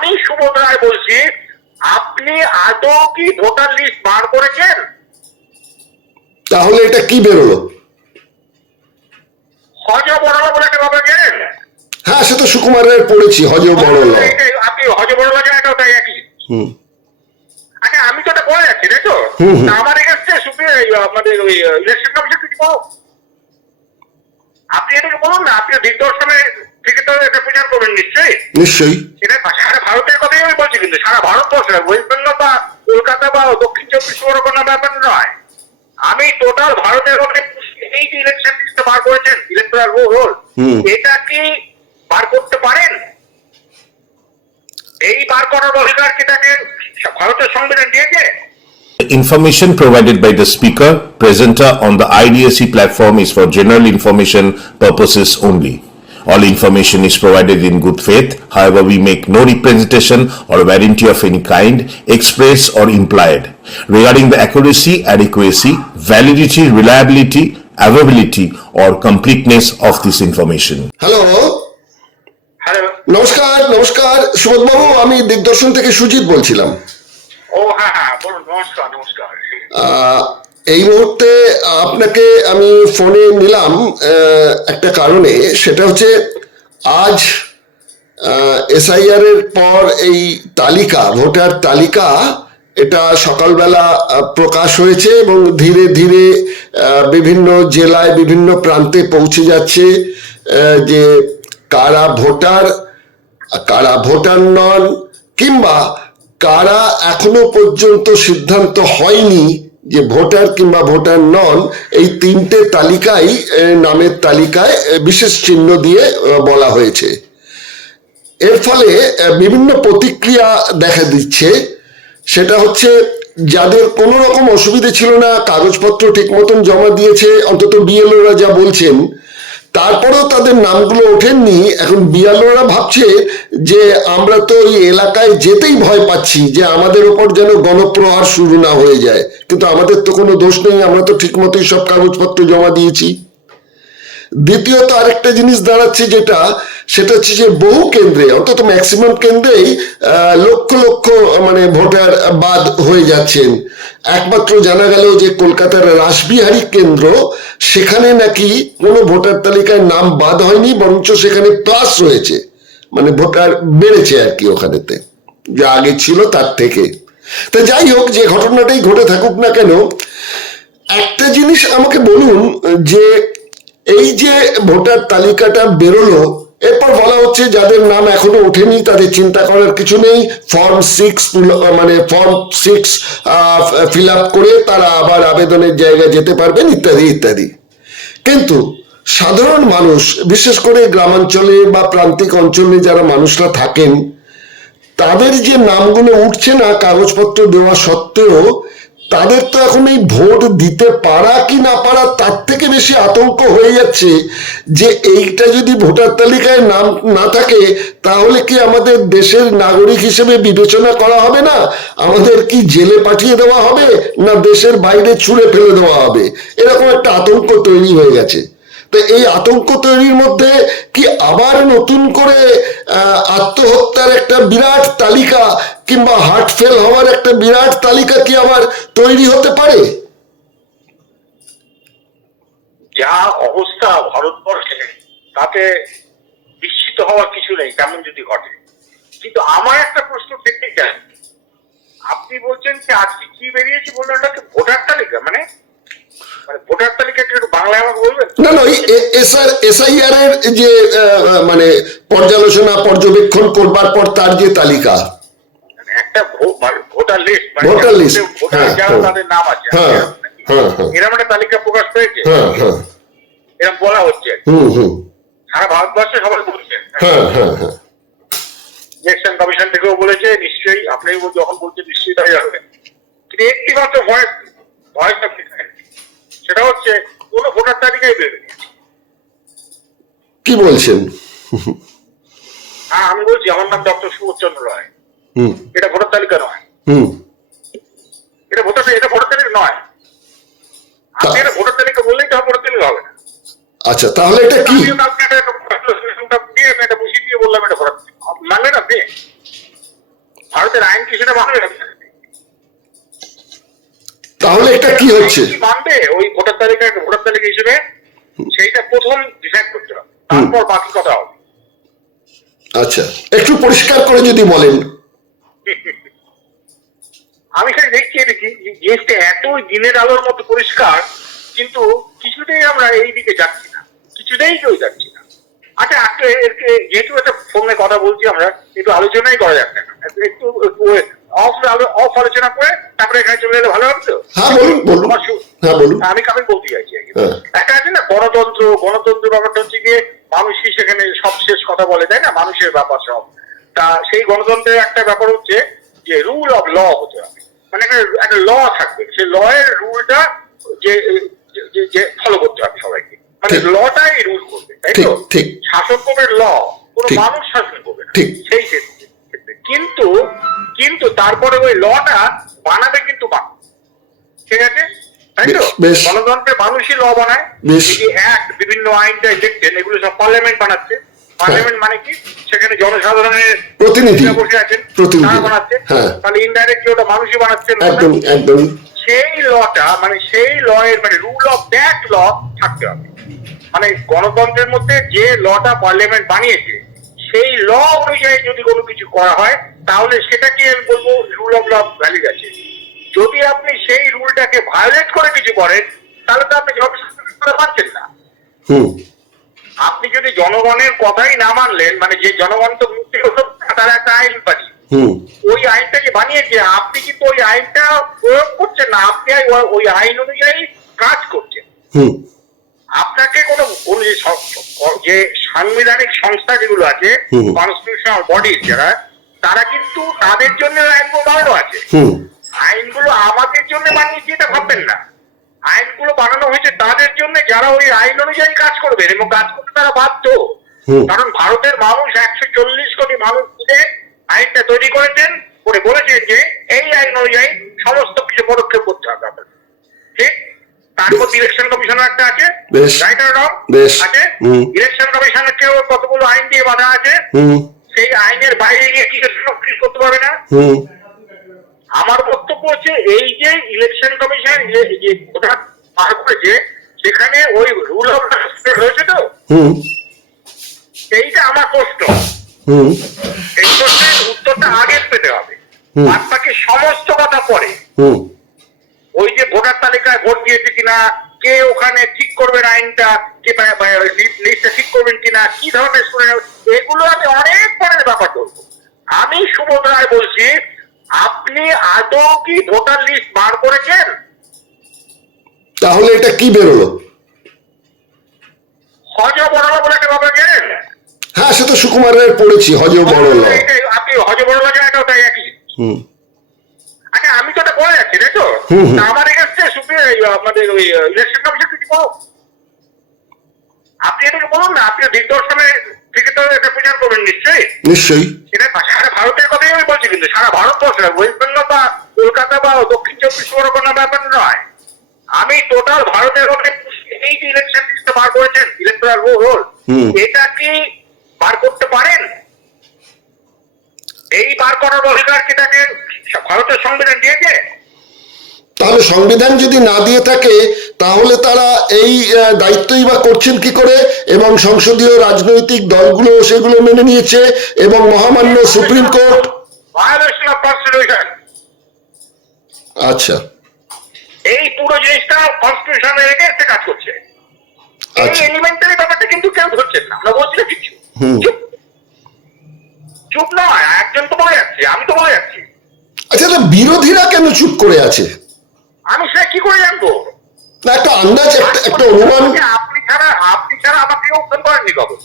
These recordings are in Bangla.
আমি সুবোধ রায় বলছি, আপনি আদৌ কি ভোটার লিস্ট বার করেছেন? তাহলে এটা কি বেরোলো? হজ বড়লা বলে একটা ব্যাপার জানেন? হ্যাঁ, সে তো সুকুমারের পড়েছি, হজ বড়লা। আপনি হজ বড়লা জানেন, এটা ওটাই একই। আচ্ছা, আমি তো এটা বলে যাচ্ছি, তাই তো? আমার এগেস্টে আমাদের ওই ইলেকশন কমিশন কিছু বলো, আপনি এটাকে বলুন না, আপনি দিগদর্শনে থেকে তো এটা প্রচার করবেন নিশ্চয়ই। নিশ্চয়ই। এটা সারা ভারতের কথাই আমি বলছি, কিন্তু সারা ভারতবর্ষে, ওয়েস্ট বেঙ্গল বা কলকাতা বা দক্ষিণ চব্বিশ পরগনা ব্যাপার নয়, আমি টোটাল ভারতের কথা। এই যে ইলেকশন লিস্টটা বার করেছেন, ইলেকট্রাল রোল, এটা কি বার করতে পারেন? এই বার করার অধিকার কি তাকে ভারতের সংবিধান দিয়েছে? The information provided by the speaker, presenter on the IDSC platform is for general information purposes only. All information is provided in good faith. However, we make no representation or warranty of any kind, express or implied, regarding the accuracy, adequacy, validity, reliability, availability, or completeness of this information. Hello, hello. নমস্কার। নমস্কার সুবোধ বাবু, আমি দিগদর্শন থেকে সুজিত বলছিলাম। ও হ্যাঁ হ্যাঁ, বলুন। নমস্কার। নমস্কার। এই মুহূর্তে আপনাকে আমি ফোনে নিলাম একটা কারণে, সেটা হচ্ছে আজ এসআইআর এর পর এই তালিকা, ভোটার তালিকা, এটা সকালবেলা প্রকাশ হয়েছে এবং ধীরে ধীরে বিভিন্ন জেলায় বিভিন্ন প্রান্তে পৌঁছে যাচ্ছে যে কারা ভোটার, কারা ভোটার নন, কিংবা কারা এখনো পর্যন্ত সিদ্ধান্ত হয়নি যে ভোটার কিংবা ভোটার নন। এই তিনটে তালিকায়, নামের তালিকায় বিশেষ চিহ্ন দিয়ে বলা হয়েছে। এর ফলে বিভিন্ন প্রতিক্রিয়া দেখা দিচ্ছে। সেটা হচ্ছে যাদের কোনো রকম অসুবিধে ছিল না, কাগজপত্র ঠিক মতন জমা দিয়েছে, অন্তত বিএলওরা যা বলছেন, তারপরেও তাদের নামগুলো ওঠেননি। এখন বিএলওরা ভাবছে যে আমরা তো ওই এলাকায় যেতেই ভয় পাচ্ছি যে আমাদের ওপর যেন গণপ্রহার শুরু না হয়ে যায়, কিন্তু আমাদের তো কোনো দোষ নেই, আমরা তো ঠিক মতোই সব কাগজপত্র জমা দিয়েছি। দ্বিতীয়ত আরেকটা জিনিস দাঁড়াচ্ছে সেটা হচ্ছে যে বহু কেন্দ্রে, অন্তত ম্যাক্সিমাম কেন্দ্রেই লক্ষ লক্ষ মানে ভোটার বাদ হয়ে যাচ্ছেন। একমাত্র জানা গেল যে কলকাতার রাসবিহারী কেন্দ্র, সেখানে নাকি কোনো ভোটার তালিকায় নাম বাদ হয়নি, বরঞ্চ সেখানে প্লাস রয়েছে, মানে ভোটার বেড়েছে আর কি ওখানেতে, যা আগে ছিল তার থেকে। তা যাই হোক, যে ঘটনাটাই ঘটে থাকুক না কেন, একটা জিনিস আমাকে বলুন যে এই যে ভোটার তালিকাটা বেরোলো, এরপর বলা হচ্ছে যাদের নাম এখনো ওঠেনি তাদের চিন্তা করার কিছু নেই, ফর্ম 6 ফিল আপ করে তারা আবার আবেদনের জায়গায় যেতে পারবেন, ইত্যাদি ইত্যাদি। কিন্তু সাধারণ মানুষ, বিশেষ করে গ্রামাঞ্চলে বা প্রান্তিক অঞ্চলে যারা মানুষরা থাকেন, তাদের যে নামগুলো উঠছে না কাগজপত্র দেওয়া সত্ত্বেও, তাদের তো এখন এই ভোট দিতে পারা কি না পারা তার থেকে বেশি আতঙ্ক হয়ে যাচ্ছে যে এইটা যদি ভোটার তালিকায় নাম না থাকে তাহলে কি আমাদের দেশের নাগরিক হিসেবে বিবেচনা করা হবে না, আমাদের কি জেলে পাঠিয়ে দেওয়া হবে, না দেশের বাইরে ছুঁড়ে ফেলে দেওয়া হবে, এরকম একটা আতঙ্ক তৈরি হয়ে গেছে। তো এই আতঙ্ক তৈরির মধ্যে কি আবার নতুন করে আত্মহত্যার একটা বিরাট তালিকা কিংবা হার্ট ফেল হওয়ার একটা বিরাট তালিকা কি আবার তৈরি হতে পারে? যা অবস্থা ভারতবর্ষে, তাতে বিস্মিত হওয়ার কিছু নেই তেমন যদি ঘটে। কিন্তু আমার একটা প্রশ্ন থেকে যায়, আপনি বলছেন যে আজকে কি বেরিয়েছে বললেন, ওটাকে ভোটার তালিকা, মানে ভোটার তালিকাটা একটু বাংলায় আমাকে বলবেন? না না, ওই এসআইআর এর যে মানে পর্যালোচনা পর্যবেক্ষণ করবার পর তার যে তালিকা, একটা ভোটার লিস্ট, ভোটার লিস্ট, যারা তাদের নাম আছে, এরকম একটা তালিকা প্রকাশ পেয়েছে, এরকম বলা হচ্ছে সারা ভারতবর্ষে সবাই বলছে। ইলেকশন কমিশন থেকেও বলেছে, নিশ্চয়ই আপনি যখন বলছেন নিশ্চয়ই তাই হবে। কিন্তু একটি মাত্র ভয়েস সেটা হচ্ছে কোন ভোটার তালিকায় বেরোবে। কি বলছেন? হ্যাঁ, আমি বলছি আমার নাম ডক্টর সুবোধ চন্দ্র রায়, এটা ভোটার তালিকা নয়, এটা ভোটার তালিকা নয়। আপনি এটা ভোটার তালিকা বললেই তো ভোটার তালিকা হবে না। আচ্ছা, তাহলে এটা কি? এটা বসিয়ে দিয়ে বললাম এটা ভোটার তালিকা, মানবেন আপনি? সেটা মানবে না। তাহলে এটা কি হচ্ছে? কি মানবে ওই ভোটার তালিকা হিসেবে? সেইটা প্রথম ডিসাইড করতে হবে, তারপর বাকি কথা হবে। আচ্ছা, একটু পরিষ্কার করে যদি বলেন। আমি খালি দেখছি এটা জিনিসটা এত দিনের আলোর মতো পরিষ্কার, কিন্তু কিছুতেই আমরা এই দিকে যাচ্ছি না, কিছুতেই কেউ যাচ্ছি না। আচ্ছা, আজকে যেহেতু একটা ফোনে কথা বলছি, আমরা একটু আলোচনাই করা যাক না, একটু অফ আলোচনা করে তারপরে এখানে চলে এলে ভালো হবে তো? হ্যাঁ বলুন, বলুন। হ্যাঁ বলুন। আমি বলতে চাইছি হ্যাঁ। একটা আছে না গণতন্ত্র ব্যাপারটা হচ্ছে গিয়ে মানুষই সেখানে সব শেষ কথা বলে, তাই না? মানুষের ব্যাপার সব। তা সেই গণতন্ত্রের একটা ব্যাপার হচ্ছে যে রুল অফ ল হতে হবে, মানে একটা ল থাকবে, সেই ল এর রুলটা যে ফলো করতে হবে সবাইকে, মানে লটাই রুল করবে, তাই তো? ঠিক। শাসন করবে ল, কোনো মানুষ শাসন করবে না সেই ক্ষেত্রে। কিন্তু তারপরে ওই লটা বানাবে কিন্তু মানুষ, ঠিক আছে? তাই তো? গণতন্ত্রে মানুষই ল বানায়, অ্যাক্ট বিভিন্ন আইনটা দেখছেন, এগুলো সব পার্লামেন্ট বানাচ্ছে। পার্লামেন্ট মানে কি? সেখানে জনসাধারণের প্রতিনিধি বসে আছেন, তারা বানাচ্ছে। তাহলে ইনডাইরেক্টলি ওটা মানুষই বানাচ্ছে। একদম সেই লটা, মানে সেই ল এর মানে রুল অফ দ্যাট ল থাকতে হবে। মানে গণতন্ত্রের মধ্যে যে লটা পার্লামেন্ট বানিয়েছে সেই ল অনুযায়ী যদি কোনো কিছু করা হয়, তাহলে সেটাকে আমি বলবো রুল অফ ল ভ্যালিড আছে। যদি আপনি সেই রুলটাকে ভায়োলেট করে কিছু করেন, তাহলে তো আপনি জনসাধারণ পাচ্ছেন না। আপনি যদি জনগণের কথাই না মানলেন, মানে যে জনগণ তো মুক্তি তারা একটা আইন বানিয়ে, ওই আইনটাকে বানিয়েছে, আপনি কিন্তু ওই আইনটা প্রয়োগ করছেন না, আপনি ওই আইন অনুযায়ী কাজ করছেন। আপনাকে কোনো যে সাংবিধানিক সংস্থা যেগুলো আছে, কনস্টিটিউশনাল বডি যারা, তারা কিন্তু তাদের জন্য আইনগুলো বানানো আছে। আইনগুলো আমাদের জন্য বানিয়েছে এটা ভাববেন না, আইনগুলো বানানো হয়েছে তাদের জন্য যারা ওই আইন অনুযায়ী কাজ করবে, এবং কাজ করতে তারা বাধ্য। কারণ ভারতের মানুষ 140 কোটি মানুষ মিলে আইনটা তৈরি করেছেন, করে বলেছেন যে এই আইন অনুযায়ী সমস্ত কিছু পদক্ষেপ করতে হবে আপনাদের, ঠিক? তারপর ইলেকশন কমিশনার একটা আছে, রাইট আর রং আছে। ইলেকশন কমিশনার কেউ কতগুলো আইন দিয়ে বাধা আছে, সেই আইনের বাইরে গিয়ে কি করতে পারবে না। আমার বক্তব্য হচ্ছে এই যে ইলেকশন কমিশন যে ভোটার পার করেছে, সেখানে ওই রুল অফ রয়েছে তো, এইটা আমার প্রশ্ন। এই প্রশ্নের উত্তরটা আগে পেতে হবে, বাদ বাকি সমস্ত কথা পরে। ওই যে ভোটার তালিকায় ভোট দিয়েছে কিনা, কে ওখানে ঠিক করবেন আইনটা, কে লিস্টটা ঠিক করবেন কিনা, কি ধরনের এগুলো আমি অনেক পরের ব্যাপার করবো। আমি সুবোধ রায় বলছি, আপনি আদৌ কি ভোটার লিস্ট বার করেছেন? তাহলে এটা কি বেরোলো? হজ বড়লা বলে একটা ব্যাপার জানেন? হ্যাঁ, সে তো সুকুমারের পড়েছি, হজ বড়লা। আপনি হজ বড়লা জানেন, ওটাই একই। আচ্ছা, আমি তো এটা বলে যাচ্ছি, তাই তো? আমার এগেন্সে আমাদের ওই ইলেকশন কমিশন কিছু বলুন, আপনি এটাকে বলুন না, আপনি দিগদর্শনে থেকে তো এটা প্রচার করবেন নিশ্চয়ই। এটা সারা ভারতের কথাই আমি বলছি, কিন্তু সারা ভারতবর্ষে, ওয়েস্ট বেঙ্গল বা কলকাতা বা দক্ষিণ 24 পরগনা ব্যাপার নয়, আমি টোটাল ভারতের এই যে ইলেকশন লিস্টটা বার করেছেন, ইলেকটরাল রোল, এটা কি বার করতে পারেন? এই বার করার অধিকার কি তাকে ভারতের সংবিধান দিয়েছে? তাহলে সংবিধান যদি না দিয়ে থাকে, তাহলে তারা এই দায়িত্বই বা করছেন কি করে? এবং সংসদীয় রাজনৈতিক দলগুলো সেগুলো মেনে নিয়েছে, এবং মহামান্য supreme court. Violation of constitution. আচ্ছা, এই পুরো জিনিসটা কনস্টিটিউশনের এগেইনস্টে কাজ করছে। এই এলিমেন্টারি ব্যাপারটা কিন্তু কেউ ধরছেন না, আমরা বলছি না কিছু। চুপ নয়, একজন তো বলে যাচ্ছে, আমি তো বলে যাচ্ছি। আচ্ছা, বিরোধীরা কেন চুপ করে আছে? আমি সেটা কি করে জানবো? না, একটা আন্দাজ, একটা অনুমান। আপনি ছাড়া আমাকে উত্তর করেননি কবে?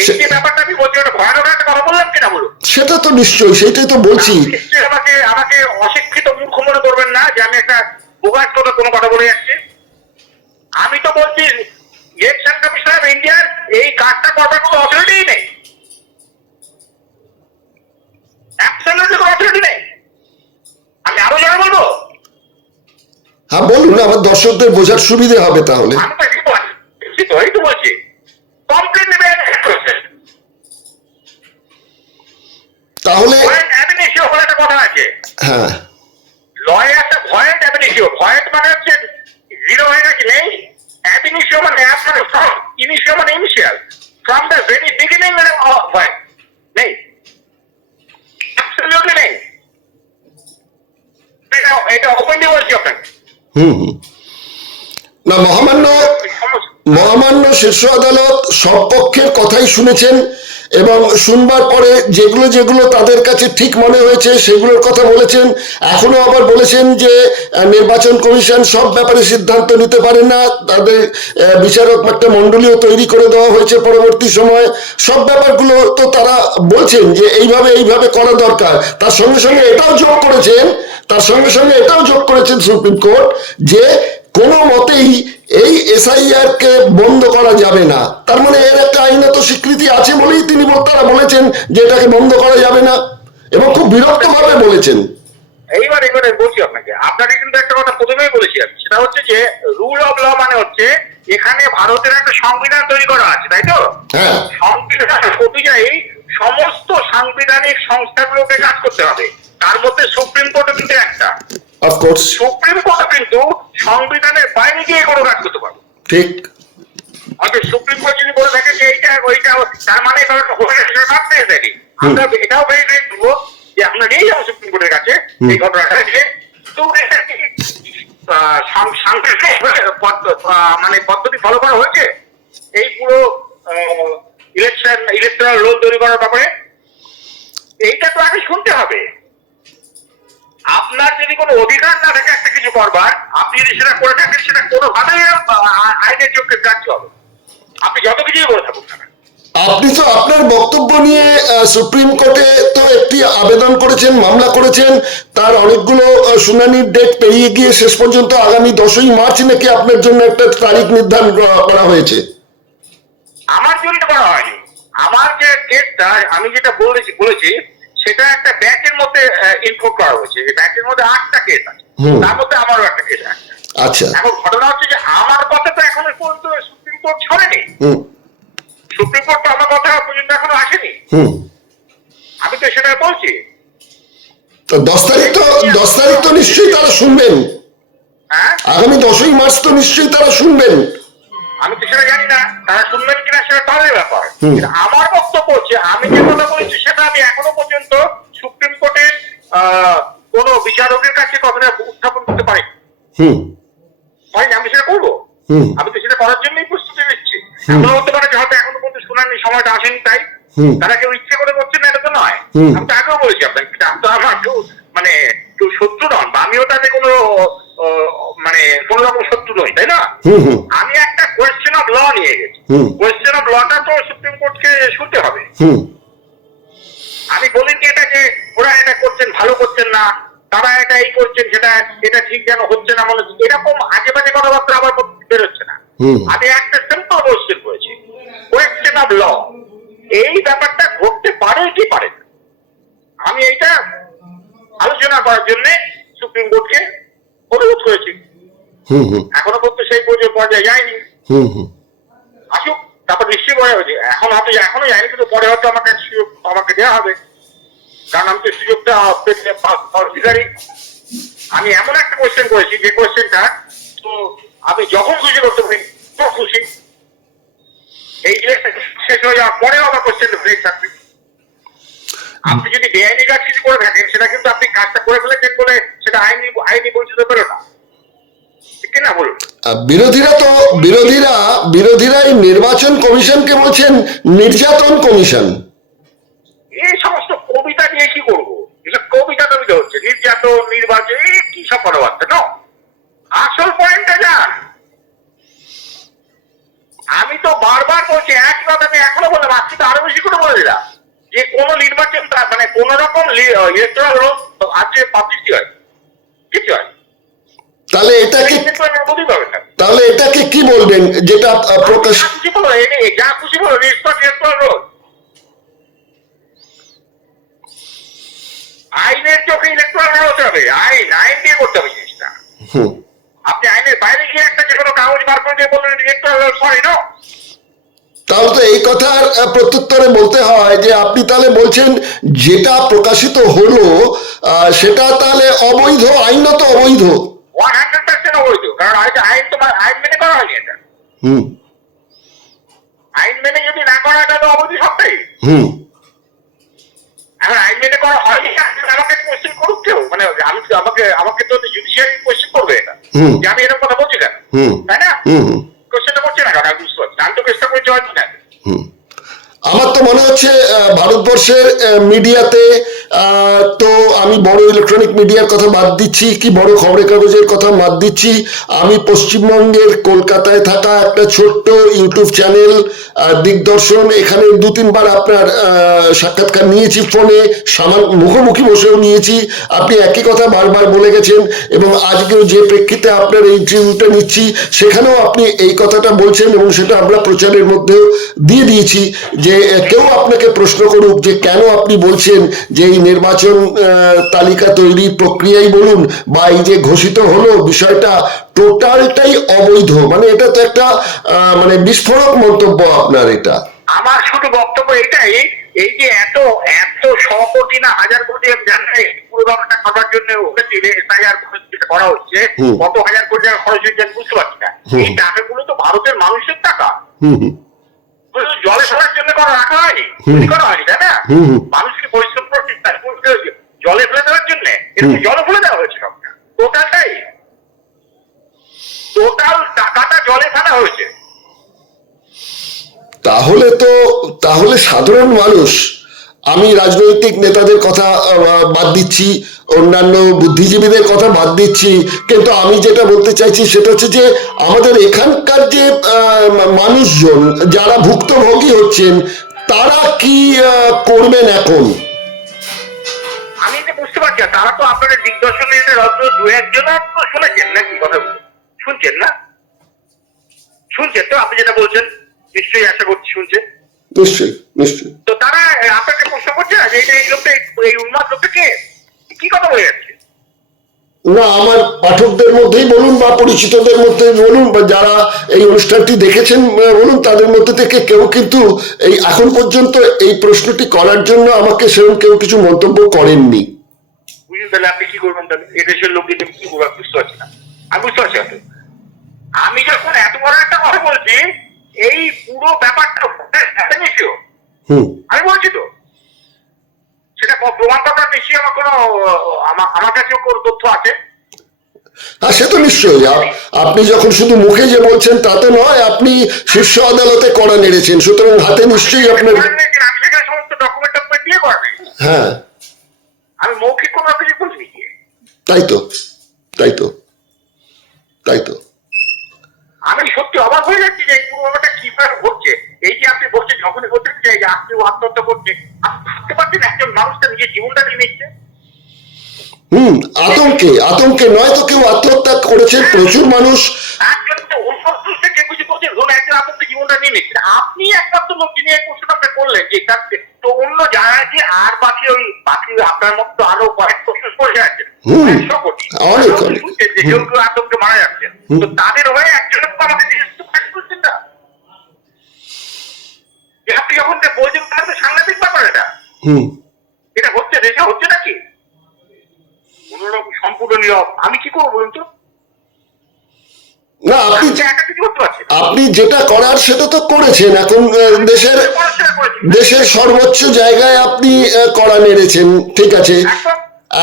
এই যে ব্যাপারটা আমি বলছি, ওটা ভয়ানক একটা কথা বললাম কিনা বলুন? সেটা তো নিশ্চয়ই, সেটাই তো বলছি। আমাকে অশিক্ষিত মূর্খ মনে করবেন না যে আমি একটা বোগাস কথা কোনো কথা বলে যাচ্ছি। আমি তো বলছি ইলেকশন কমিশন অফ ইন্ডিয়ার এই কাজটা করবার কোনো অথরিটিই নেই, অ্যাবসলিউটলি কোনো অথরিটি নেই। আমি আরো যারা বলবো? হ্যাঁ বলুন, আমার দর্শকদের বোঝার সুবিধে হবে তাহলে। আমি তো এই তো বলছি, কমপ্লিটলি তাহলে হ্যাঁ, লয়ে একটা ভয়েন্ট অ্যাবিনিশিও, ভয়েন্ট মানে হচ্ছে জিরো হয়ে গেছে, নেই। অ্যাবিনিশিও মানে অ্যাপ মানে ফ্রম, ইনিশিও মানে initial, from the very beginning মানে ভয়েন্ট নেই, অ্যাবসলিউটলি নেই। এটা ওপেনলি বলছি আপনাকে। না, মহামান্য শীর্ষ আদালত সব পক্ষের কথাই শুনেছেন এবং শুনবার পরে যেগুলো যেগুলো তাদের কাছে ঠিক মনে হয়েছে সেগুলোর কথা বলেছেন। এখনো আবার বলেছেন যে নির্বাচন কমিশন সব ব্যাপারে সিদ্ধান্ত নিতে পারে না, তাদের বিচারক একটা মণ্ডলীও তৈরি করে দেওয়া হয়েছে পরবর্তী সময়। সব ব্যাপারগুলো তো তারা বলছেন যে এইভাবে করা দরকার। তার সঙ্গে সঙ্গে এটাও যোগ করেছেন সুপ্রিম কোর্ট যে কোনো মতেই এই এসআইআর কে বন্ধ করা যাবে না। তার মানে এর একটা আইনত স্বীকৃতি আছে বলেই তারা বলেছেন যে এটাকে বন্ধ করা যাবে না, এবং খুব বিরক্ত ভাবে বলেছেন। এইবারে বলছি আপনাকে কিন্তু একটা কথা প্রথমেই বলেছি আমি, সেটা হচ্ছে যে রুল অফ ল মানে হচ্ছে এখানে ভারতের একটা সংবিধান তৈরি করা আছে, তাই তো? হ্যাঁ, সংবিধান অনুযায়ী সমস্ত সাংবিধানিক সংস্থাগুলোকে কাজ করতে হবে, তার মধ্যে সুপ্রিম কোর্টও কিন্তু একটা। অফকোর্স সুপ্রিম কোর্ট কিন্তু সংবিধানের বাইরে গিয়ে কোনো কাজ করতে পারবে। ঠিক। অর্থাৎ সুপ্রিম কোর্ট যদি বলে থাকে যে এইটা ওইটা, তার মানে আমরা এটাও ভেরিফাই করবো যে আমরা নিয়ে যাবো সুপ্রিম কোর্টের কাছে এই ঘটনাটা, যে মানে পদ্ধতি ফলো করা হয়েছে এই পুরো ইলেকট্রাল রোল তৈরি করার ব্যাপারে। এইটা তো আগে শুনতে হবে। আপনার যদি কোনো অধিকার না থাকে একটা কিছু করবার, আপনি যদি সেটা করে থাকেন সেটা কোনোভাবেই আইনের চোখে গ্রাহ্য হবে, আপনি যত কিছুই করে থাকুন না। আপনি তো আপনার বক্তব্য নিয়ে সুপ্রিম কোর্টে তো একটি আবেদন করেছেন, মামলা করেছেন, তার অনেকগুলো শুনানির ডেট পেরিয়ে গিয়ে শেষ পর্যন্ত আগামী 10ই মার্চ নাকি আপনার জন্য একটা তারিখ নির্ধারণ করা হয়েছে। আমার জন্য করা হয়নি, আমার যে কেসটা আমি যেটা বলেছি সেটা একটা ব্যাচের মধ্যে ইনক্লুড করা হয়েছে। এই ব্যাচের মধ্যে 8টা কেস আছে, তার মধ্যে আমারও একটা কেস আছে। আচ্ছা, এখন ঘটনা হচ্ছে যে আমার কথা তো এখনো পর্যন্ত সুপ্রিম কোর্ট ছড়েনি, সুপ্রিম কোর্ট তো আমার কথা পর্যন্ত এখনো আসেনি, আমি তো সেটা বলছি। তো 10 তারিখ তো নিশ্চয়ই তারা শুনবেন। হ্যাঁ, আগামী 10ই মার্চ তো নিশ্চয়ই তারা শুনবেন। আমি তো সেটা জানি না তারা শুনবেন কিনা, সেটা তাদের ব্যাপার। আমার বক্তব্য হচ্ছে আমি যে কথা বলেছি সেটা আমি এখনো পর্যন্ত সুপ্রিম কোর্টের কোন বিচারকের কাছে কথাটা উত্থাপন করতে পারি। আমি সেটা করবো, আমি তো সেটা করার জন্যই প্রস্তুতি নিচ্ছি। এমন হতে পারে যে হয়তো এখনো পর্যন্ত শুনানির সময়টা আসেনি, তাই তারা কেউ ইচ্ছে করে করছে না, এটা তো নয়। আমি তো আগেও বলেছি আপনাকে, তো আমার কেউ মানে কেউ শত্রু নন, বা আমিও তাদের কোনো মানে কোন রকম শত্রু নই, তাই না? আমি একটা কোয়েশ্চেন অফ ল নিয়ে গেছি, কোয়েশ্চেন অফ লটা তো সুপ্রিম কোর্টকে শুনতে হবে। আমি বলি কি এটা যে ওরা এটা করছেন, ভালো করছেন না, তারা এটা এই করছেন, এটা ঠিক যেন হচ্ছে না, মনে হচ্ছে এরকম আজে বাজে কথাবার্তা আমার বেরোচ্ছে না। আমি একটা সিম্পল কোয়েশ্চেন করেছি, কোয়েশ্চেন অফ ল, এই ব্যাপারটা ঘটতে পারে কি পারে না, আমি এইটা আলোচনা করার জন্য সুপ্রিম কোর্টকে অনুরোধ করেছি। এখনো পর্যন্ত সেই পর্যায়ে যায়নি, আসুক, তারপর নিশ্চয়ই বলা হয়েছে। এখনো যায়নি, কিন্তু পরে হয়তো আমাকে দেওয়া হবে, কারণ আমি তো সুযোগটা অধিকারী। আমি এমন একটা কোয়েশ্চেন করেছি যে কোয়েশ্চেনটা তো আমি যখন খুশি করতে পারি তো খুশি, এই ইলেকশন শেষ হয়ে যাওয়ার পরেও আমার কোয়েশ্চেন ব্রেক থাকবে। আপনি যদি বেআইনি কাজ কিছু করে থাকেন সেটা কিন্তু আপনি কাজটা করে ফেলেছেন বলে সেটা আইনি পরিচিত পেল না, ঠিক না বলুন? বিরোধীরা এই নির্বাচন কমিশনকে বলছেন নির্যাতন কমিশন। এই সমস্ত কবিতা নিয়ে কি করবো? কবিতা হচ্ছে নির্যাতন, নির্বাচন, এই কি সব কথাবার্তা না। আসল পয়েন্টটা যান, আমি তো বারবার বলছি একই কথা, আমি এখনো বললাম, আজকে তো আরো বেশি করে বলে দিলাম যে কোন নির্বাচন মানে কোন রকম ইলেকট্রাল রোল আজকে পাবলিসিটি হয়, কিছু হয়, তাহলে এটাকে কি বলবেন? যেটা প্রকাশ খুশি বলো, যা খুশি বলো, ইলেকট্রাল রোল আইনের চোখে ইলেকট্রাল রোল হতে হবে, আইন দিয়ে করতে হবে জিনিসটা। আপনি আইনের বাইরে গিয়ে একটা যে কোনো কাগজ বার করে দিয়ে বললেন ইলেকট্রাল রোল, সরি নো। তাহলে তো এই কথার প্রত্যুত্তরে বলতে হয় যে আপনি তাহলে বলছেন যেটা প্রকাশিত হলো সেটা তাহলে অবৈধ, আইনত অবৈধ। 100% অবৈধ, কারণ আইন তোমার আইন মেনে করা হয়নি এটা। হুম আইন মেনে যদি না করা এটা তো অবৈধ সবটাই। হুম এখন আইন মেনে করা হয়নি, আমাকে কোয়েশ্চেন করুক কেউ, মানে আমি আমাকে তো জুডিশিয়ারি কোয়েশ্চেন করবে এটা যে আমি এরকম কথা বলছি কেন, তাই না? কোয়েশ্চেনটা করছে না কারণ আমি বুঝতে পারছি, আমি তো কোয়েশ্চেন করছি হয়তো না। আমার তো মনে হচ্ছে ভারতবর্ষের মিডিয়াতে তো আমি বড় ইলেকট্রনিক মিডিয়ার কথা বাদ দিচ্ছি, কি বড় খবরের কাগজের কথা বাদ দিচ্ছি, আমি পশ্চিমবঙ্গের কলকাতায় থাকা একটা ছোট্ট ইউটিউব চ্যানেল দিগদর্শন, এখানে 2-3 বার আপনার সাক্ষাৎকার নিয়েছি, ফোনে মুখোমুখি বসেও নিয়েছি। আপনি একই কথা বারবার বলে গেছেন এবং আজকেও যে প্রেক্ষিতে আপনার এই ইন্টারভিউটা নিচ্ছি সেখানেও আপনি এই কথাটা বলছেন এবং সেটা আমরা প্রচারের মধ্যেও দিয়ে দিয়েছি যে কেউ আপনাকে প্রশ্ন করুক যে কেন আপনি বলছেন যে এই নির্বাচন তালিকা তৈরির প্রক্রিয়াই বলুন বা এই যে ঘোষিত হলো বিষয়টা টোটালটাই অবৈধ, মানে এটা তো একটা মানে বিস্ফোরক মন্তব্য আপনার এটা। আমার শুধু বক্তব্য এটাই, এই যে এত এত 100 কোটি না 1000 কোটি জায়গায় পুরো ব্যাপারটা করার জন্য করা হচ্ছে, কত হাজার কোটি টাকা খরচ হচ্ছে আমি বুঝতে পারছি না। এই টাকাগুলো তো ভারতের মানুষের টাকা, জলে ফেলার জন্য রাখা হয়নি, করা হয়নি, তাই না? মানুষকে পরিশ্রম করছে জলে ফেলে দেওয়ার জন্য, এরকম জলে ফেলে দেওয়া হয়েছে সবটা, টোটাল টাকাটা জলে ফেলা হয়েছে। তাহলে সাধারণ মানুষ, আমি রাজনৈতিক নেতাদের কথা বাদ দিচ্ছি, অন্যান্য বুদ্ধিজীবীদের কথা বাদ দিচ্ছি, কিন্তু আমি যেটা বলতে চাইছি সেটা হচ্ছে যে আমাদের এখানকার যে মানুষজন যারা ভুক্তভোগী হচ্ছেন তারা কি করবেন এখন? আমি তো বুঝতে পারছি না, তারা তো আপনাদের দিগদর্শনের 2-1 জন শুনেছেন নাকি কথা শুনছেন না? শুনছেন তো আপনি যেটা বলছেন, নিশ্চয়ই আশা করছি শুনছেন। নিশ্চয়ই। তো তারা আপনাকে প্রশ্ন করছে না যে এই লোকটা, এই উন্মাদ লোকটা কে, কি কথা বলে যাচ্ছে? না, আমার পাঠকদের মধ্যেই বলুন বা পরিচিতদের মধ্যে বলুন বা যারা এই অনুষ্ঠানটি দেখেছেন বলুন, তাদের মধ্যে থেকে কেউ কিন্তু এই এখন পর্যন্ত এই প্রশ্নটি করার জন্য আমাকে সেরকম কেউ কিছু মন্তব্য করেননি। বুঝুন তাহলে আপনি কি করবেন, তাহলে এদেশের লোকদের কি করবেন বুঝতে পারছি না, আমি বুঝতে পারছি না। আমি যখন এত বড় একটা কথা বলছি, এই পুরো ব্যাপারটা আমি বলছি তো, সেটা প্রমাণ করার নিশ্চয়ই আমার কোনো আমার কাছেও কোনো তথ্য আছে। হ্যাঁ, সে তো নিশ্চয়ই। আপনি যখন শুধু মুখে যে বলছেন তা তো নয়, আপনি শীর্ষ আদালতে কড়া নেড়েছেন, সুতরাং হাতে নিশ্চয়ই আপনার। আমি সেখানে সমস্ত ডকুমেন্ট দিয়ে করবে। হ্যাঁ, আমি মৌখিক কোনো কিছু বলিনি। তাই তো আমি সত্যি অবাক হয়ে যাচ্ছি যে এই পুরো ব্যাপারটা কিভাবে হচ্ছে। এই যে আপনি বলছেন যখনই বলছেন যে কেউ আত্মহত্যা করছে, আপনি ভাবতে পারছেন একজন মানুষ তার নিজের জীবনটা নিয়ে নিচ্ছে। আতঙ্কে নয় তো কেউ আত্মহত্যা করেছে প্রচুর মানুষ। তার জন্য তো অন্য কেউ কিছু করছে, ধরুন একজন আপনার জীবনটা নিয়ে নিচ্ছে, আপনি একমাত্র লোক যিনি এই প্রশ্নটা করলেন যে তো অন্য জায়গায় যে আর বাকি আপনার মতো আরো কয়েক প্রশ্ন করে যাচ্ছেন 100 কোটি যে কেউ আতঙ্কে মারা যাচ্ছেন, তো তাদের হয়ে একজনের তো আমাকে করছেন না। আপনি যখন বলছেন তাহলে তো সাংঘাতিক ব্যাপার এটা হচ্ছে, দেশে হচ্ছে নাকি কোনোরকম সম্পূর্ণ নিয়ম। আমি কি করবো বলুন তো? না, আপনি যেটা করার সেটা তো করেছেন। এখন দেশের সর্বোচ্চ জায়গায় আপনি কড়া নেড়েছেন, ঠিক আছে।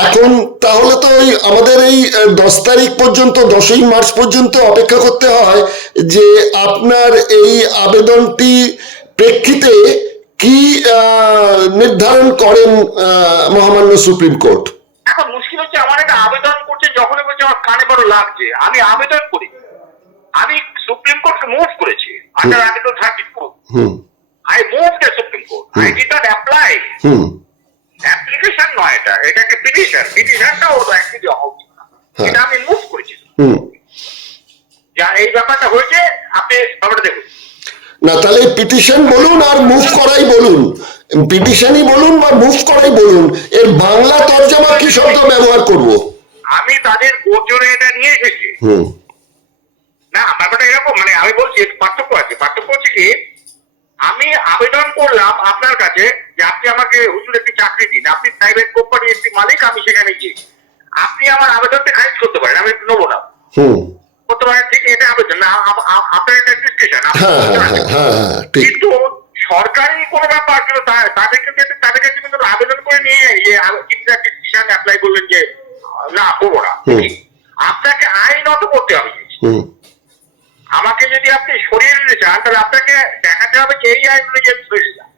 এখন তাহলে তো আমাদের এই 10 তারিখ পর্যন্ত, 10ই মার্চ পর্যন্ত অপেক্ষা করতে হয় যে আপনার এই আবেদনটি প্রেক্ষিতে কি নির্ধারণ করেন মহামান্য সুপ্রিম কোর্ট। এখন মুশকিল হচ্ছে, আমার একটা আবেদন করছে, যখনই বলছে আমার কানে বড় লাগছে, আমি আবেদন করি, আমি সুপ্রিম কোর্টকে মুভ করেছি under article 32। I moved the Supreme Court. I did not apply. Application নয় এটা, এটাকে পিটিশনটা ওটা অ্যাকচুয়ালি হওয়া উচিত না, এটা আমি মুভ করেছি। যা এই ব্যাপারটা হয়েছে আপনি ব্যাপারটা দেখুন না, তাহলে পিটিশন বলুন আর মুভ করাই বলুন, পিটিশনই বলুন বা মুভ করাই বলুন, এর বাংলা তর্জমা কি শব্দ ব্যবহার করব? আমি তাদের গোচরে এটা নিয়ে এসেছি। না, ব্যাপারটা এরকম, মানে আমি বলছি পার্থক্য আছে। পার্থক্য হচ্ছে কি, আমি আবেদন করলাম আপনার কাছে যে আপনি আমাকে হুজুর একটি চাকরি দিন, আপনি প্রাইভেট কোম্পানির একটি মালিক, আমি সেখানে গিয়ে আপনি আমার আবেদনটা খারিজ করতে পারেন, আমি নেবো না, করতে পারেন, ঠিক এটা আবেদন না, আপনার একটা ডিসকাশন। কিন্তু সরকারি কোনো ব্যাপার কিন্তু তাদের কাছে কিন্তু আবেদন করে নিয়ে ডিসিশন অ্যাপ্লাই করলেন যে না করবো না। আপনাকে আইনত করতে হবে। আমাকে যদি আপনি সরিয়ে নিতে চান তাহলে আপনাকে দেখাতে হবে যে এই আইন অনুযায়ী সরিয়ে যান।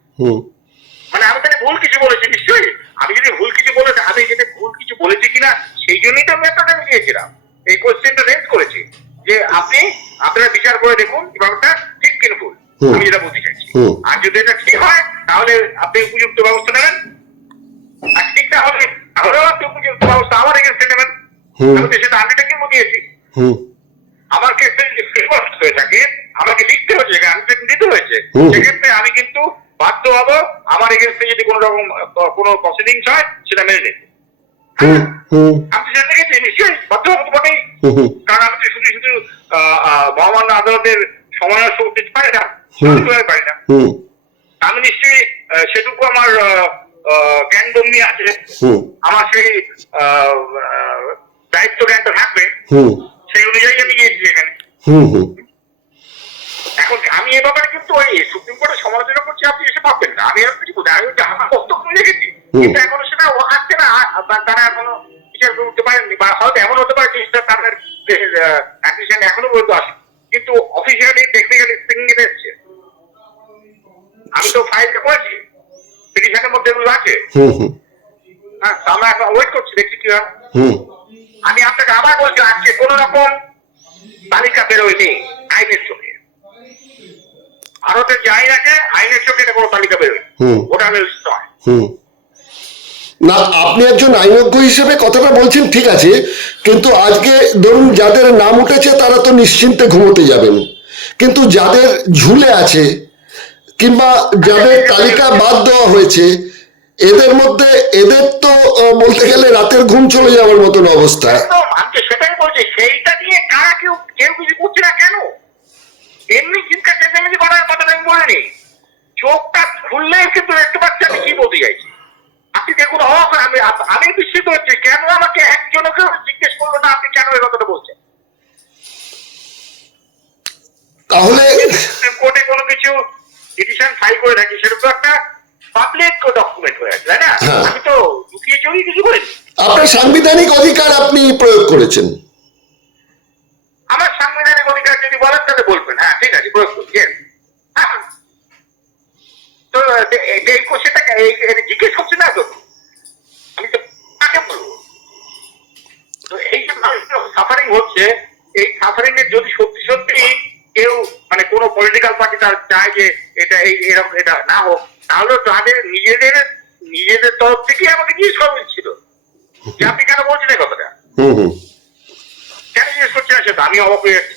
মানে আমি তাহলে ভুল কিছু বলেছি নিশ্চয়ই, আমি যদি ভুল কিছু বলেছি, আমি যদি ভুল কিছু বলেছি কিনা সেই জন্যই তো আমি আপনাকে দিয়েছিলাম, এই কোয়েশ্চেনটা রেজ করেছি যে আপনারা বিচার করে দেখুন ব্যাপারটা ঠিক কিনা ভুল, আমি যেটা বলতে চাইছি। আর যদি এটা ঠিক হয় তাহলে আপনি উপযুক্ত ব্যবস্থা নেবেন, আর ঠিক না হলে তাহলেও আপনি উপযুক্ত ব্যবস্থা আমার এগেন্সটে নেবেন। আমি তো সেটা আন্ডারটেকিং দিয়েছি। আমার ক্ষেত্রে যদি ফেভার হয়ে থাকে, আমাকে লিখতে হয়েছে, আন্ডারটেকিং দিতে হয়েছে, সেক্ষেত্রে আমি কিন্তু বাধ্য হব আমার এগেন্সটে যদি কোনো রকম কোনো প্রসিডিংস হয় সেটা মেনে নিতে। আমি সেটা লিখেছি, নিশ্চয়ই বাধ্য হবো তো বটেই, কারণ আমি তো শুধু শুধু মহামান্য আদালতের সময় নষ্ট করতে পারি না, পারি না। আমি নিশ্চয়ই সেটুকু আমার জ্ঞান বন্দি আছে, আমার সেই দায়িত্ব জ্ঞানটা থাকবে, সেই অনুযায়ী আমি গিয়েছি এখানে। এখন আমি এ ব্যাপারে কিন্তু ওই সুপ্রিম কোর্টের সমালোচনা করছি আপনি এসে ভাববেন না, আমি এরকম কিছু আমি আমার বক্তব্য রেখেছি, কিন্তু এখনো সেটা আসছে না, তারা এখনো বিচার করে উঠতে পারেননি, বা হয়তো এমন হতে পারে জিনিসটা তাদের অ্যাপ্লিকেশন এখনো পর্যন্ত আসে, কিন্তু অফিসিয়ালি টেকনিক্যালি স্পিকিং এটা এসছে। আমি তো ফাইলটা করেছি, পিটিশনের মধ্যে এগুলো আছে। হ্যাঁ, আমরা এখন ওয়েট করছি, দেখছি কি হয়। আমি আপনাকে আবার বলছি, আজকে কোন রকম তালিকা বেরোয়নি আইনের চোখে, ভারতের যে আইন আছে আইনের চোখে এটা কোনো তালিকা বেরোয়নি, ওটা লিস্ট নয়। না, আপনি একজন আইনজ্ঞ হিসেবে কথাটা বলছেন ঠিক আছে, কিন্তু আজকে ধরুন যাদের নাম উঠেছে তারা তো নিশ্চিন্তে ঘুমোতে যাবেন, কিন্তু যাদের ঝুলে আছে কিংবা যাদের তালিকা বাদ দেওয়া হয়েছে এদের মধ্যে এদের তো বলতে গেলে রাতের ঘুম চলে যাওয়ার মতন অবস্থা। আমি সেটাই বলছি, সেইটা নিয়ে কারা কেউ কিছু করছে না কেন? এমনি চিন্তা চেঁচামেচি করার কথা আমি বলিনি, চোখটা খুললেই কিন্তু দেখতে পাচ্ছি আমি কি বলতে চাইছি। আপনি দেখুন, আমি বিস্মিত হচ্ছি, কেন আমাকে একজনকে জিজ্ঞেস করলো না আপনি কেন এই কথাটা বলছেন? তাহলে কোর্টে কোনো কিছু ডিসিশন ফাইল করে থাকি, সেটা তো একটা পাবলিক ডকুমেন্ট হয়ে আছে, তাই না? আমি তো লুকিয়ে চুরিয়ে কিছু করিনি। আপনার সাংবিধানিক অধিকার আপনি প্রয়োগ করেছেন। আমার সাংবিধানিক অধিকার যদি বলেন তাহলে বলবেন, হ্যাঁ ঠিক আছে প্রয়োগ করছি। তো এই কোশ্চেনটা জিজ্ঞেস করছি না তো, আমি তো কাকে বলবো? তো এই যে মানুষের সাফারিং হচ্ছে, এই সাফারিং এর যদি সত্যি সত্যি কেউ মানে কোনো পলিটিক্যাল পার্টি তার চায় যে এটা এরকম এটা না হোক, তাহলে তাদের নিজেদের তরফ থেকে আমাকে জিজ্ঞেস করা উচিত ছিল যে আপনি কেন বলছেন এই কথাটা, কেন জিজ্ঞেস করছেন সেটা আমি অবাক হয়ে যাচ্ছি।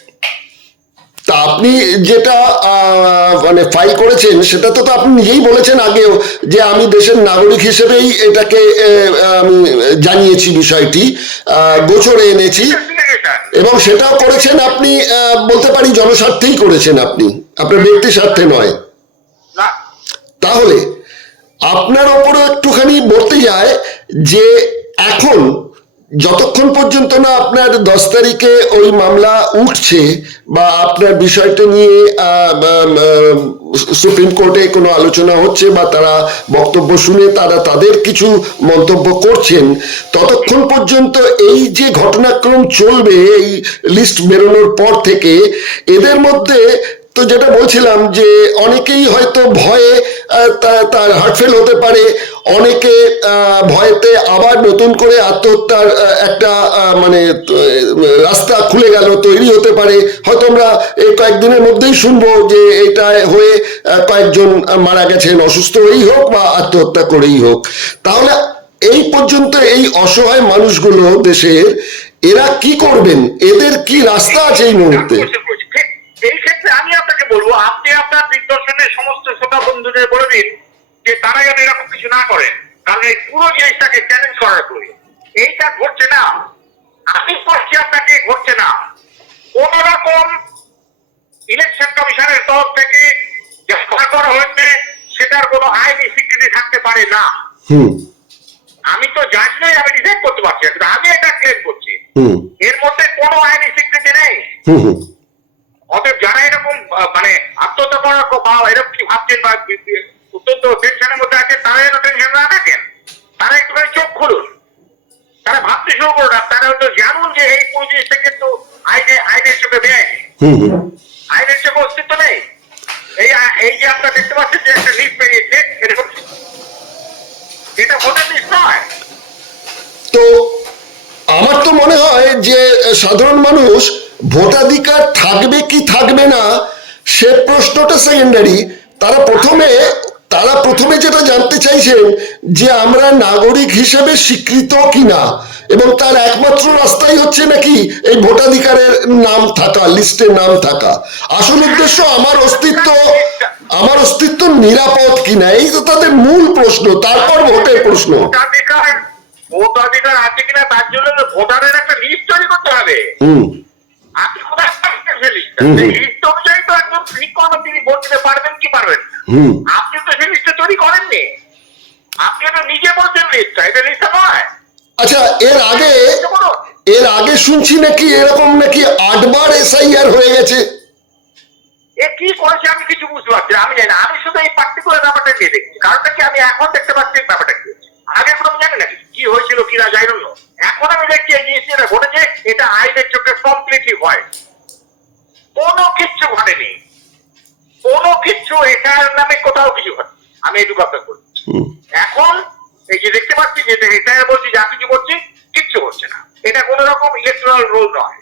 তা আপনি যেটা মানে ফাইল করেছেন সেটা তো আপনি নিজেই বলেছেন আগেও যে আমি দেশের নাগরিক হিসেবেই এটাকে আমি জানিয়েছি, বিষয়টি গোচরে এনেছি, এবং সেটাও করেছেন আপনি বলতে পারি জনস্বার্থেই করেছেন, আপনি আপনার ব্যক্তি স্বার্থে নয়। তাহলে আপনার ওপরও একটুখানি বলতে যায় যে এখন যতক্ষণ পর্যন্ত না আপনার 10 তারিখে ওই মামলা উঠছে বা আপনার বিষয়টা নিয়ে সুপ্রিম কোর্টে কোনো আলোচনা হচ্ছে বা তারা বক্তব্য শুনে তারা তাদের কিছু মন্তব্য করছেন, ততক্ষণ পর্যন্ত এই যে ঘটনাক্রম চলবে এই লিস্ট বেরোনোর পর থেকে, এদের মধ্যে তো যেটা বলছিলাম যে অনেকেই হয়তো ভয়ে তার হার্টফেল হতে পারে, অনেকে ভয়েতে আবার নতুন করে আত্মহত্যার একটা মানে রাস্তা খুলে গেল, তৈরি হতে পারে। হয়তো আমরা এই কয়েকদিনের মধ্যেই শুনবো যে এটা হয়ে কয়েকজন মারা গেছেন, অসুস্থ হয়েই হোক বা আত্মহত্যা করেই হোক। তাহলে এই পর্যন্ত এই অসহায় মানুষগুলো দেশের, এরা কি করবেন? এদের কি রাস্তা আছে এই মুহূর্তে? এই ক্ষেত্রে আমি আপনাকে বলবো, আপনি আপনার দিগদর্শনের সমস্ত শ্রোতা বন্ধুদের বলে দিন যে তারা যেন এরকম কিছু না করেন, কারণ এই পুরো জিনিসটাকে চ্যালেঞ্জ করার করে এইটা ঘটছে না। আমি বলছি আপনাকে ঘটছে না। কোন রকম ইলেকশন কমিশনের তরফ থেকে যে ভয় করা হয়েছে সেটার কোনো আইনি স্বীকৃতি থাকতে পারে না। হুম আমি তো জাজ নই, আমি ডিসাইড করতে পারছি না, কিন্তু আমি এটা ক্লেম করছি হুম এর মধ্যে কোনো আইনি স্বীকৃতি নেই। হুম হুম অতএব যারা এরকম মানে আত্মহত্যা করার বা এরকম কি ভাবছেন বা অত্যন্ত টেনশনের মধ্যে আছে, তারা যেন টেনশন না থাকেন, তারা একটুখানি চোখ খুলুন, তারা ভাবতে শুরু করুন, তারা হয়তো জানুন যে এই পুরো জিনিসটা কিন্তু আইনের চোখে বেআইনি, হুম হুম আইনের চোখে অস্তিত্ব নেই। এই যে আপনারা দেখতে পাচ্ছেন যে একটা লিস্ট বেরিয়েছে, এটা ভোটার লিস্ট নয়। তো আমার তো মনে হয় যে সাধারণ মানুষ ভোটাধিকার থাকবে কি থাকবে না সে প্রশ্নটা সেকেন্ডারি। তারা প্রথমে যেটা জানতে চাইছেন যে আমরা নাগরিক হিসেবে স্বীকৃত কিনা, এবং তার একমাত্র রাস্তাই হচ্ছে নাকি এই ভোটাধিকারের নাম থাকা, লিস্টে নাম থাকা। আসল উদ্দেশ্য আমার অস্তিত্ব নিরাপদ কিনা, এই তো তাদের মূল প্রশ্ন, তারপর ভোটের প্রশ্ন। ভোটাধিকার আছে কিনা তার জন্য ভোটারের একটা লিস্ট তৈরি করতে হবে। হুম আপনি কোথায় পাচ্ছেন সেই লিস্ট? লিস্ট অনুযায়ী তো একদম ঠিক করবেন তিনি ভোট দিতে পারবেন কি পারবেন না। হুম আপনি তো সেই লিস্ট তৈরি করেননি, আপনি তো নিজে বলছেন লিস্ট, এটা লিস্ট নয়। আচ্ছা, এর আগে শুনছি নাকি এরকম নাকি 8 বার SIR হয়ে গেছে। এ কি করেছে আমি কিছু বুঝতে পারছি না, আমি জানি না। আমি শুধু এই পার্টিকুলার ব্যাপারটা নিয়ে দেখছি, কারণটা কি আমি এখন দেখতে পাচ্ছি ব্যাপারটা কি হচ্ছে। আগে কোনো জানি না কি হয়েছিল কিনা যাই না, এখন আমি দেখছি এই জিনিসটা ঘটেছে, এটা আইনের চোখে কমপ্লিটলি ভয়, কোনো কিচ্ছু ঘটেনি, কোনো কিচ্ছু এটার নামে কোথাও কিছু ঘটে, আমি এইটুকু আপনার করি। এখন এই যে দেখতে পাচ্ছি যে এটা বলছি যা কিছু করছি কিচ্ছু হচ্ছে না, এটা কোন রকম ইলেকট্রাল রোল নয়।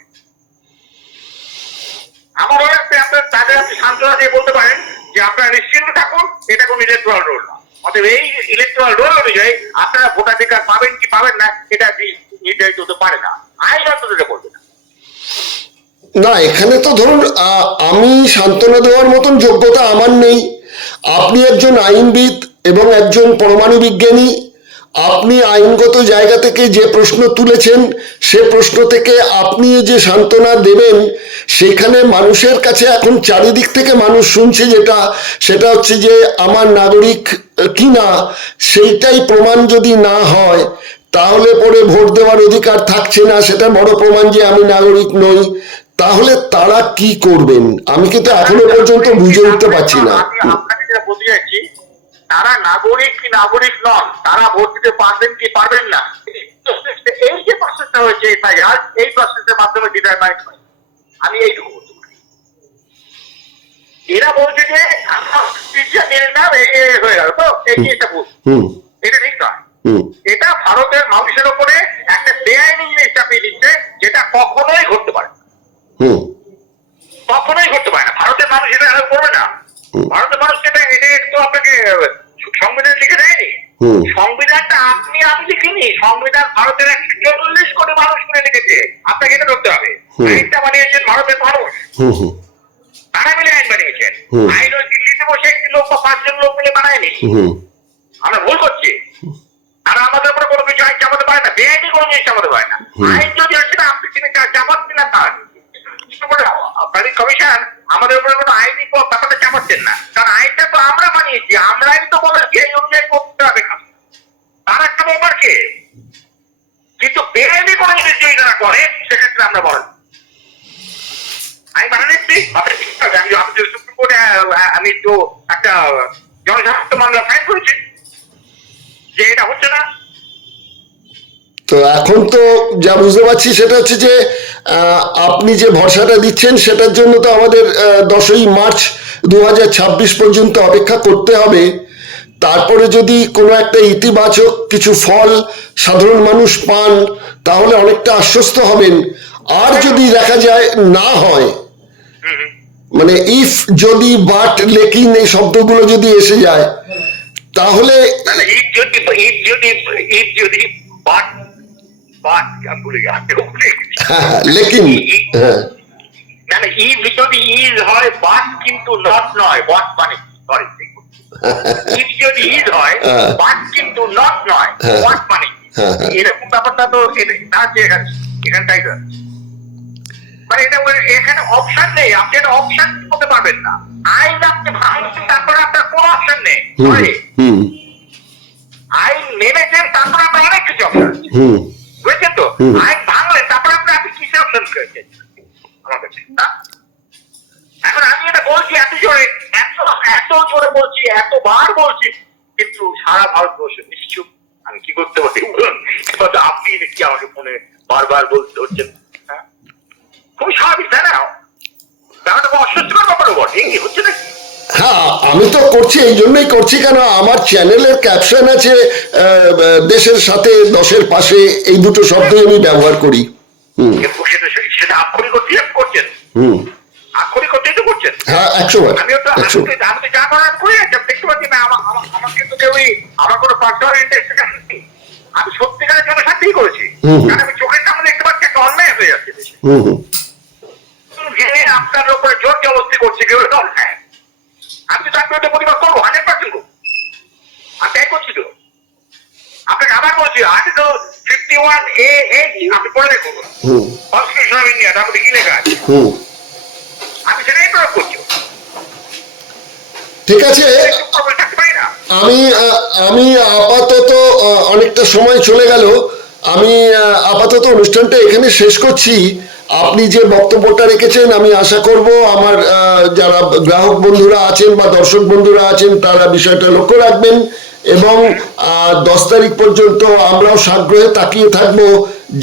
আমার মনে হচ্ছে আপনার তাদের আপনি সান্ত্বনা দিয়ে বলতে পারেন যে আপনারা নিশ্চিন্ত থাকুন, এটা কোন ইলেকট্রাল রোল নয়। অতএব এই ইলেকট্রাল রোল অনুযায়ী আপনারা ভোটাধিকার পাবেন কি পাবেন না এটা নির্ধারিত হতে পারে না, আইন অন্তত বলবে না। না, এখানে তো ধরুন আমি সান্ত্বনা দেওয়ার মতন যোগ্যতা আমার নেই। আপনি একজন আইনবিদ এবং একজন পরমাণু বিজ্ঞানী, আপনি আইনগত জায়গা থেকে যে প্রশ্ন তুলেছেন সে প্রশ্ন থেকে আপনি যে সান্ত্বনা দেবেন, সেখানে মানুষের কাছে এখন চারিদিক থেকে মানুষ শুনছে সেটা হচ্ছে যে আমার নাগরিক কিনা সেইটাই প্রমাণ যদি না হয় তাহলে পরে ভোট দেওয়ার অধিকার থাকছে না, সেটা বড় প্রমাণ যে আমি নাগরিক নই। তাহলে তারা কি করবেন আমি কিন্তু এখনো পর্যন্ত বুঝে উঠতে পারছি না। আমি আপনাকে যেটা বলতে চাইছি, তারা নাগরিক কি নাগরিক নন, তারা ভোট দিতে পারবেন কি পারবেন না, এই যে প্রসেসটা হয়েছে এফআইআর, এই প্রসেসের মাধ্যমে ডিটারমাইন্ড হয়। আমি এইটুকু বলতে পারি। এরা বলছে যে নাম হয়ে গেল, তো এই জিনিসটা ভুল, এটা ঠিক নয়। এটা ভারতের মানুষের উপরে একটা বেআইনি জিনিস চাপিয়ে দিচ্ছে, যেটা কখনোই ঘটতে পারে না, কখনোই ঘটতে পারে না। ভারতের মানুষ এটা করবে না। ভারতের মানুষ এটা তো আপনাকে সংবিধান লিখে দেয়নি, সংবিধানটা আপনি আমি লিখিনি, সংবিধান ভারতের 140 কোটি মানুষ করে লিখেছে, আপনাকে এটা করতে হবে। আইনটা বানিয়েছেন ভারতের মানুষ, তারা মিলে আইন বানিয়েছেন। আইন ওই দিল্লিতে বসে একটি লোক বা 5 জন লোক মিলে বানায়নি। আমরা ভুল করছি, তারা আমাদের উপরে কোনো কিছু আইন চাপাতে পারে না, বেআইনি কোনো জিনিস চাপাতে পারে না। আইন যদি হচ্ছে না আপনি তিনি চাপাচ্ছেন না, তার প্রাণী কমিশন আমাদের উপরে কোনো আইনি ব্যাপারটা চাপাচ্ছেন না, কারণ আইনটা তো আমরা বানিয়েছি, আমরাই তো বলেছি এই অনুযায়ী করতে হবে। তারা একটা ব্যাপার কে, কিন্তু বেআইনি কোনো জিনিস যদি তারা করে সেক্ষেত্রে আমরা বলেন আইন বানানো আমি সুপ্রিম কোর্টে আমি তো একটা জনস্বার্থ মামলা ফাইল করেছি যে এটা হচ্ছে না। তো এখন তো যা বুঝতে পারছি সেটা হচ্ছে যে আপনি যে ভরসাটা দিচ্ছেন সেটার জন্য তো আমাদের 10ই মার্চ 2026 পর্যন্ত অপেক্ষা করতে হবে। তারপরে যদি কোনো একটা ইতিবাচক কিছু ফল সাধারণ মানুষ পান তাহলে অনেকটা আশ্বস্ত হবেন। আর যদি দেখা যায় না হয়, মানে ইফ যদি বাট লেকিন এই শব্দগুলো যদি এসে যায় তাহলে লেকিন মানে ইফ যদি ইজ হয় বাট কিন্তু নট নয়, বাট মানে সরি ইফ যদি ইজ হয় বাট কিন্তু নট নয়, বাট মানে এরকম ব্যাপারটা তো এখানটাই মানে এটা এখানে অপশন নেই, আপনি একটা অপশন করতে পারবেন না। আইন আপনি ভাঙছেন, তারপরে আপনার কোনো অপশন নেই। হুম পরে হুম আইন মেনেছেন, তারপরে আপনার অনেক কিছু অপশন আছে। হুম বুঝছেন তো? হুম। আইন ভাঙলেন, তারপরে আপনি কিসের অপশন করেছেন আমার কাছে না? এখন আমি এটা বলছি এত জোরে, এত জোরে বলছি, এতবার বলছি, কিন্তু সারা ভারতবর্ষ নিশ্চুপ। আমি কি করতে পারি বলুন? এবার আপনি কি আমাকে ফোনে বারবার বলতে হচ্ছেন? হ্যাঁ, খুবই স্বাভাবিক, তাই না? ব্যাপারটা খুব অস্বস্তিকর ব্যাপারও বটে। এই কি হচ্ছে নাকি? হ্যাঁ, আমি তো করছি, এই জন্যই করছি কেন আমার চ্যানেলের ক্যাপশন আছে দেশের সাথে দশের পাশে, এই দুটো শব্দই আমি ব্যবহার করি। হুম কিন্তু সেটা আক্ষরিক করতে করছেন, হুম আক্ষরিক করতেই তো করছেন। হ্যাঁ, 100বার আমিও তো 100। আমি তো যা করার করি, দেখতে পাচ্ছি না আমাকে কিন্তু কেউই আমার কোনো পার্সোনাল ইন্টারেস্ট নেই। আমি সত্যিকারের জন্য সাথেই করেছি, হুম। কারণ আমি চোখের সামনে দেখতে পাচ্ছি একটা অন্যায় হয়ে যাচ্ছে দেশে। হুম হুম যে আপনার উপরে জোর জবস্তি করছে কেউ, এটা অন্যায়। আমি তো তার বিরুদ্ধে প্রতিবাদ করবো, 100% করবো। আমি তাই করছি তো। আপনাকে আবার বলছি, আর্টিকেল 51A আপনি পড়ে দেখুন, হুম কনস্টিটিউশন অফ ইন্ডিয়া, তারপরে কি লেখা আছে, হুম আমি সেটাই প্রয়োগ করছি। ঠিক আছে। চুপ করে বসে থাকতে পারি না। আমি আপাতত অনেকটা সময় চলে গেল, আমি আপাতত অনুষ্ঠানটা এখানে শেষ করছি। আপনি যে বক্তব্যটা রেখেছেন, আমি আশা করব আমার যারা গ্রাহক বন্ধুরা আছেন বা দর্শক বন্ধুরা আছেন তারা বিষয়টা লক্ষ্য রাখবেন, এবং 10 তারিখ পর্যন্ত আমরাও সাগ্রহে তাকিয়ে থাকবো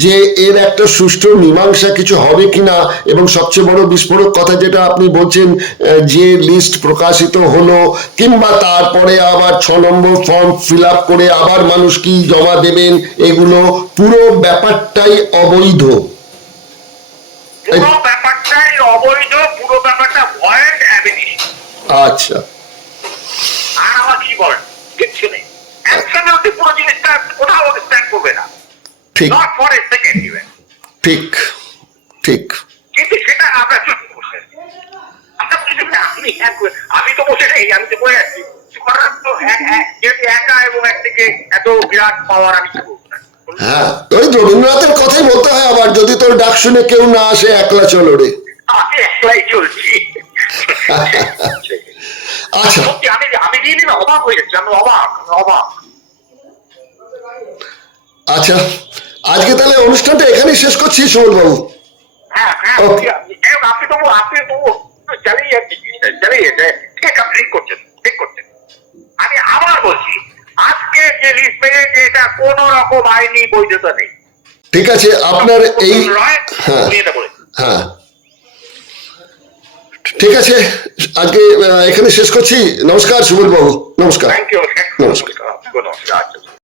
যে এর একটা সুষ্ঠু মীমাংসা কিছু হবে কিনা। এবং সবচেয়ে বড় বিস্ফোরক কথা যেটা আপনি বলছেন, যে লিস্ট প্রকাশিত হলো, কিংবা তারপরে আবার 6 নম্বর ফর্ম ফিল আপ করে আবার মানুষ কি জমা দেবেন, এগুলো পুরো ব্যাপারটাই অবৈধ। পুরো ব্যাপারটাই অবৈধ, পুরো ব্যাপারটা ভয়েড অ্যাবিনিশন। আচ্ছা, আর আমার কি বলেন, কিচ্ছু নেই। অ্যাবসলিউটলি পুরো জিনিসটা কোথাও স্ট্যান্ড করবে না, ঠিক not for a second even. ঠিক ঠিক। কিন্তু সেটা আমরা চুপ বসে আমি তো বসে নেই, আমি তো বলে আছি। করার তো যেহেতু একা এবং একদিকে এত বিরাট পাওয়ার, আমি কি করবো না? হ্যাঁ, ওই রবীন্দ্রনাথের কথাই বলতে হয় আবার, যদি তোর ডাক শুনে কেউ না আসে একলা চলো রে। আমি একলাই চলছি। আচ্ছা সত্যি আমি রিয়েলি অবাক হয়ে যাচ্ছি, আমি অবাক। আচ্ছা, আজকে তাহলে অনুষ্ঠানটা এখানেই শেষ করছি সুমন বাবু। হ্যাঁ, Okay. আপনি তবু চালিয়ে যাচ্ছি, ঠিক আপনি ঠিক করছেন। আমি আবার বলছি, আজকে যে লিস্ট পেয়েছে এটা কোন রকম আইনি বৈধতা নেই। ঠিক আছে, আপনার এই হ্যাঁ উনি এটা বলেছেন। হ্যাঁ, ঠিক আছে, আজকে এখানে শেষ করছি। নমস্কার সুমন বাবু, নমস্কার। Thank you. নমস্কার। নমস্কার।